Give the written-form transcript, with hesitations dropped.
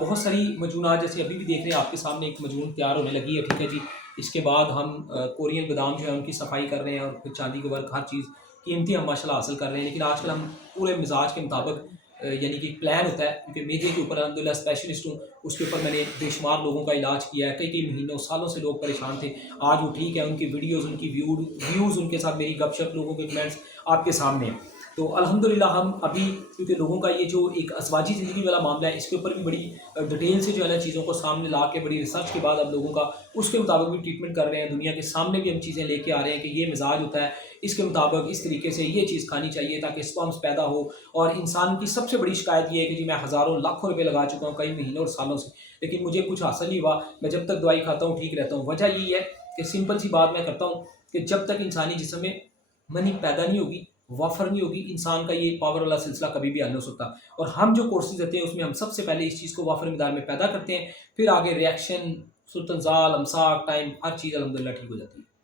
بہت ساری مجونات جیسے ابھی بھی دیکھ رہے ہیں آپ کے سامنے ایک مجون تیار ہونے لگی ہے، ٹھیک ہے جی۔ اس کے بعد ہم کورین بادام جو ہے ان کی صفائی کر رہے ہیں، اور پھر چاندی کے ورک ہر چیز قیمتی ہم ماشاء اللہ حاصل کر رہے ہیں۔ لیکن آج کل ہم پورے مزاج کے مطابق یعنی کہ ایک پلان ہوتا ہے، کیونکہ میڈیا کے اوپر الحمد للہ اسپیشلسٹ ہوں، اس کے اوپر میں نے بے شمار لوگوں کا علاج کیا ہے۔ کئی مہینوں سالوں سے لوگ پریشان تھے، آج وہ ٹھیک ہے، ان کی ویڈیوز، ان کی ویوز، ان کے ساتھ میری گپ شپ، لوگوں کے کمنٹس آپ کے سامنے ہیں۔ تو الحمدللہ ہم ابھی کیونکہ لوگوں کا یہ جو ایک ازواجی زندگی والا معاملہ ہے، اس کے اوپر بھی بڑی ڈیٹیل سے جو ہے نا چیزوں کو سامنے لا کے بڑی ریسرچ کے بعد اب لوگوں کا اس کے مطابق بھی ٹریٹمنٹ کر رہے ہیں، دنیا کے سامنے بھی ہم چیزیں لے کے آ رہے ہیں کہ یہ مزاج ہوتا ہے، اس کے مطابق اس طریقے سے یہ چیز کھانی چاہیے تاکہ اسپرمس پیدا ہو۔ اور انسان کی سب سے بڑی شکایت یہ ہے کہ جی میں ہزاروں لاکھوں روپے لگا چکا ہوں کئی مہینوں اور سالوں سے، لیکن مجھے کچھ حاصل نہیں ہوا، میں جب تک دوائی کھاتا ہوں ٹھیک رہتا ہوں۔ وجہ یہی ہے کہ سمپل سی بات میں کرتا ہوں کہ جب تک انسانی جسم میں منی پیدا نہیں ہوگی، وافر نہیں ہوگی، انسان کا یہ پاور والا سلسلہ کبھی بھی حل نہیں ہو سکتا۔ اور ہم جو کورسز دیتے ہیں اس میں ہم سب سے پہلے اس چیز کو وافر مقدار میں پیدا کرتے ہیں، پھر آگے ریئیکشن، صورت انزال، امساک، ٹائم، ہر چیز الحمدللہ ٹھیک ہو جاتی ہے۔